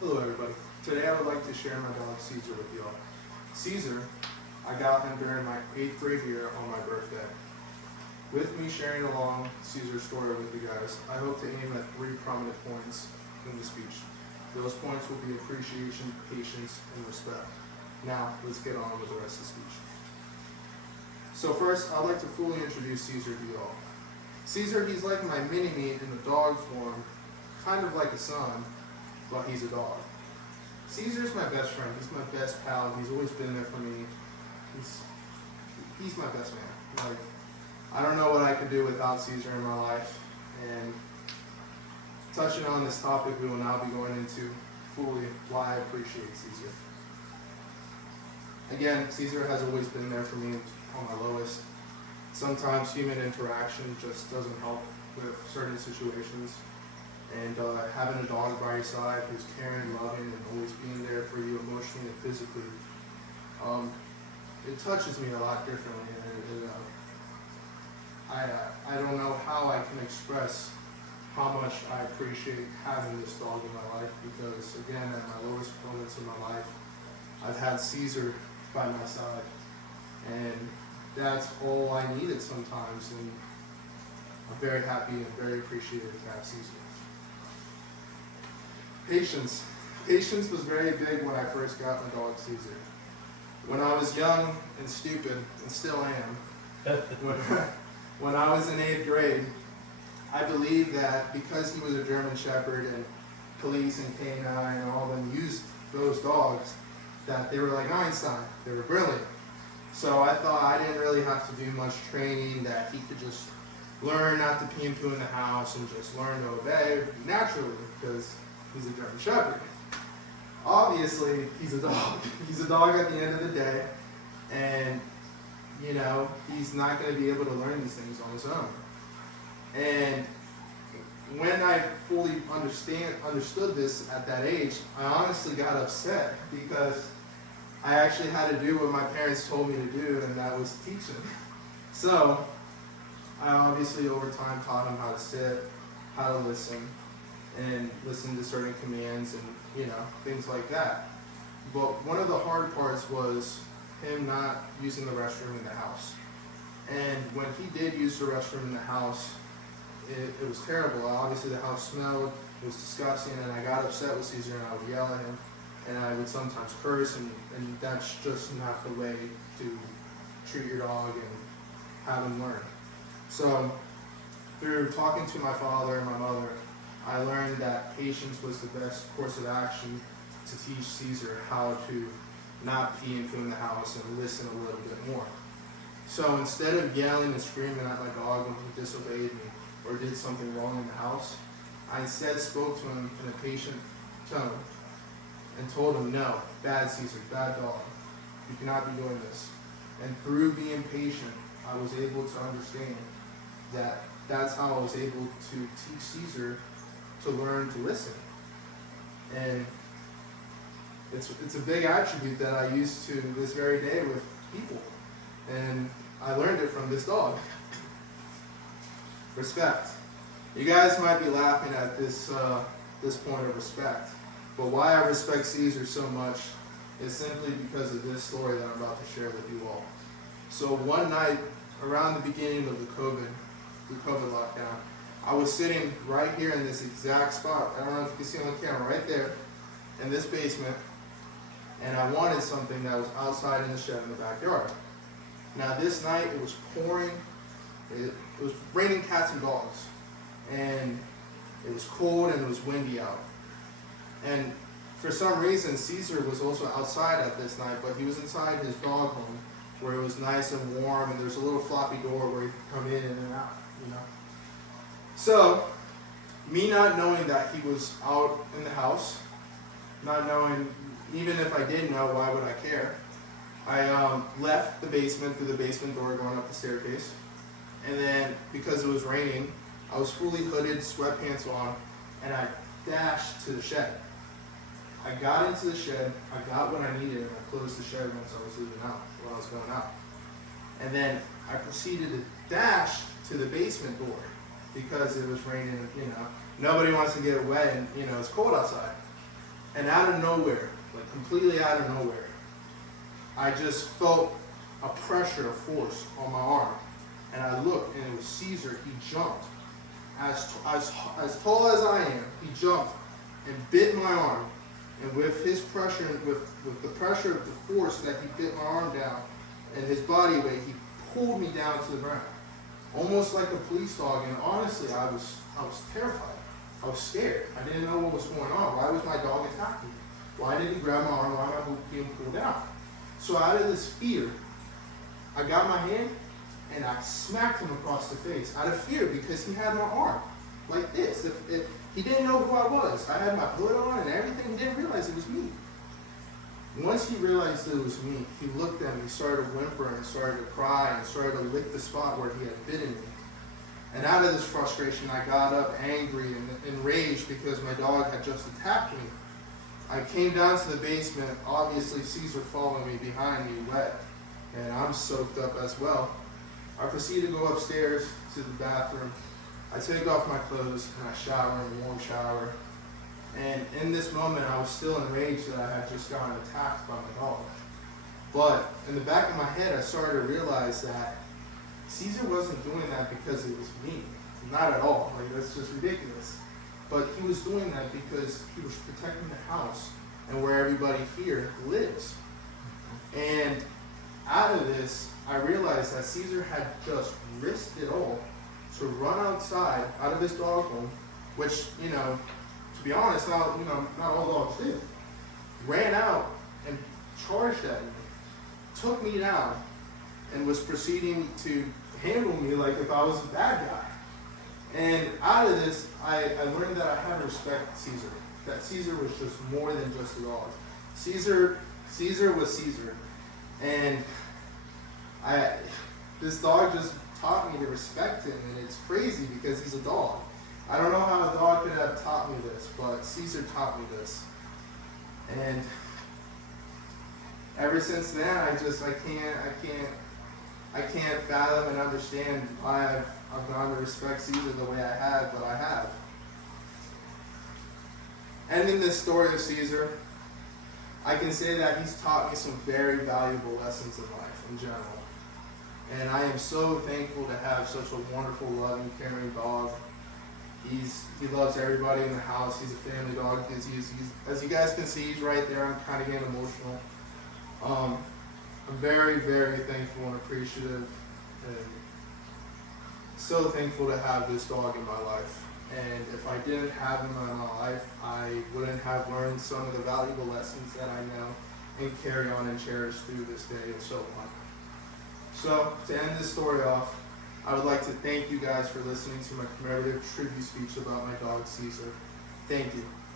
Hello everybody. Today I would like to share my dog Caesar with y'all. Caesar, I got him during my 8th grade year on my birthday. With me sharing along Caesar's story with you guys, I hope to aim at 3 prominent points in the speech. Those points will be appreciation, patience, and respect. Now, let's get on with the rest of the speech. So first, I'd like to fully introduce Caesar to y'all. Caesar, he's like my mini-me in the dog form, kind of like a son, but he's a dog. Caesar's my best friend. He's my best pal. He's always been there for me. He's my best man. Like, I don't know what I could do without Caesar in my life. And touching on this topic, we will now be going into fully why I appreciate Caesar. Again, Caesar has always been there for me on my lowest. Sometimes human interaction just doesn't help with certain situations. And having a dog by your side who's caring, loving, and always being there for you emotionally and physically, it touches me a lot differently. And I don't know how I can express how much I appreciate having this dog in my life, because again, at my lowest moments in my life, I've had Caesar by my side, and that's all I needed sometimes, and I'm very happy and very appreciative to have Caesar. Patience. Patience was very big when I first got my dog Caesar. When I was young and stupid, and still am, when I was in 8th grade, I believed that because he was a German Shepherd and police and canine and all of them used those dogs, that they were like Einstein, they were brilliant. So I thought I didn't really have to do much training, that he could just learn not to pee and poo in the house and just learn to obey naturally, because he's a German Shepherd. Obviously, he's a dog. He's a dog at the end of the day, and you know, he's not going to be able to learn these things on his own. And when I fully understood this at that age, I honestly got upset, because I actually had to do what my parents told me to do, and that was teach him. So I obviously over time taught him how to sit, how to listen, and listen to certain commands and, you know, things like that. But one of the hard parts was him not using the restroom in the house. And when he did use the restroom in the house, it was terrible. Obviously the house smelled, it was disgusting, and I got upset with Caesar and I would yell at him, and I would sometimes curse, and that's just not the way to treat your dog and have him learn. So through talking to my father and my mother, I learned that patience was the best course of action to teach Caesar how to not pee and poo in the house and listen a little bit more. So instead of yelling and screaming at my dog when he disobeyed me or did something wrong in the house, I instead spoke to him in a patient tone and told him, no, bad Caesar, bad dog, you cannot be doing this. And through being patient, I was able to understand that that's how I was able to teach Caesar to learn to listen. And it's a big attribute that I use to this very day with people. And I learned it from this dog. Respect. You guys might be laughing at this point of respect, but why I respect Caesar so much is simply because of this story that I'm about to share with you all. So one night, around the beginning of the COVID lockdown, I was sitting right here in this exact spot. I don't know if you can see on the camera, right there, in this basement, and I wanted something that was outside in the shed in the backyard. Now this night, it was pouring, it was raining cats and dogs, and it was cold and it was windy out. And for some reason, Caesar was also outside at this night, but he was inside his dog home where it was nice and warm, and there's a little floppy door where he could come in and out, you know. So, me not knowing that he was out in the house, not knowing, even if I did know, why would I care? I left the basement through the basement door going up the staircase, and then because it was raining, I was fully hooded, sweatpants on, and I dashed to the shed. I got into the shed, I got what I needed, and I closed the shed once I was leaving out, when I was going out. And then I proceeded to dash to the basement door, because it was raining, you know. Nobody wants to get wet, and, you know, it's cold outside. And out of nowhere, like completely out of nowhere, I just felt a pressure, a force on my arm. And I looked, and it was Caesar. He jumped. As tall as I am, he jumped and bit my arm. And with his pressure, with the pressure of the force that he bit my arm down, and his body weight, he pulled me down to the ground. Almost like a police dog, and honestly, I was terrified. I was scared. I didn't know what was going on. Why was my dog attacking me? Why did he grab my arm? Why am I being pulled down? So out of this fear, I got my hand and I smacked him across the face out of fear because he had my arm like this. If he didn't know who I was. I had my hood on and everything. He didn't realize it was me. Once he realized it was me, he looked at me, started whimpering, started to cry, and started to lick the spot where he had bitten me. And out of this frustration, I got up angry and enraged because my dog had just attacked me. I came down to the basement, obviously Caesar following me behind me wet, and I'm soaked up as well. I proceed to go upstairs to the bathroom. I take off my clothes and I shower in a warm shower. And in this moment, I was still enraged that I had just gotten attacked by my dog. But in the back of my head, I started to realize that Caesar wasn't doing that because it was me. Not at all. Like, that's just ridiculous. But he was doing that because he was protecting the house and where everybody here lives. And out of this, I realized that Caesar had just risked it all to run outside, out of his dog home, which, you know, to be honest, not all dogs do. Ran out and charged at me, took me down, and was proceeding to handle me like if I was a bad guy. And out of this, I learned that I had to respect Caesar. That Caesar was just more than just a dog. Caesar was Caesar. And this dog just taught me to respect him, and it's crazy because he's a dog. I don't know how a dog could have taught me this, but Caesar taught me this. And ever since then, I can't fathom and understand why I've gone to respect Caesar the way I have, but I have. Ending this story of Caesar, I can say that he's taught me some very valuable lessons in life in general. And I am so thankful to have such a wonderful, loving, caring dog. He loves everybody in the house. He's a family dog. He's as you guys can see, he's right there. I'm kind of getting emotional. I'm very, very thankful and appreciative, and so thankful to have this dog in my life. And if I didn't have him in my life, I wouldn't have learned some of the valuable lessons that I know and carry on and cherish through this day and so on. So, to end this story off, I would like to thank you guys for listening to my commemorative tribute speech about my dog Caesar. Thank you.